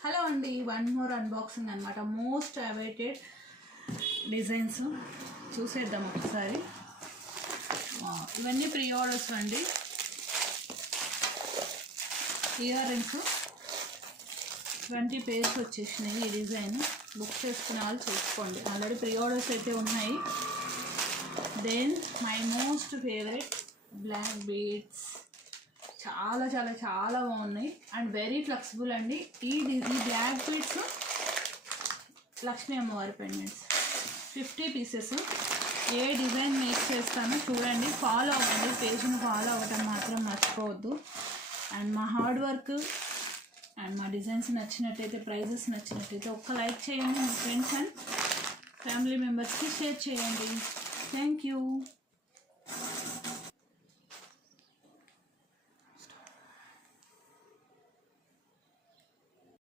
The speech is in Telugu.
హలో అండి, వన్ మోర్ అన్బాక్సింగ్ అనమాట. మోస్ట్ అవైటెడ్ డిజైన్స్ చూసేద్దాం ఒకసారి. ఇవన్నీ ప్రీ ఆర్డర్స్ అండి. ఇయర్ రింగ్స్ 20 పేర్స్ వచ్చేసినాయి. ఈ డిజైన్ బుక్ చేసుకునే వాళ్ళు చేసుకోండి. ఆల్రెడీ ప్రీ ఆర్డర్స్ అయితే ఉన్నాయి. Then my most favourite black beads, చాలా చాలా చాలా బాగున్నాయి అండ్ వెరీ ఫ్లెక్సిబుల్ అండి. ఈ బ్లాక్ బీడ్స్ లక్ష్మీ అమ్మవారి పెండెంట్స్ 50 పీసెస్. ఏ డిజైన్ మేక్ చేస్తానో చూడండి, ఫాలో అవ్వండి, పేజ్ని ఫాలో అవ్వటం మాత్రం మర్చిపోవద్దు. అండ్ మా హార్డ్ వర్క్ అండ్ మా డిజైన్స్ నచ్చినట్టయితే, ప్రైజెస్ నచ్చినట్టయితే ఒక్క లైక్ చేయండి. మీ ఫ్రెండ్స్ అండ్ ఫ్యామిలీ మెంబర్స్కి షేర్ చేయండి. Thank you.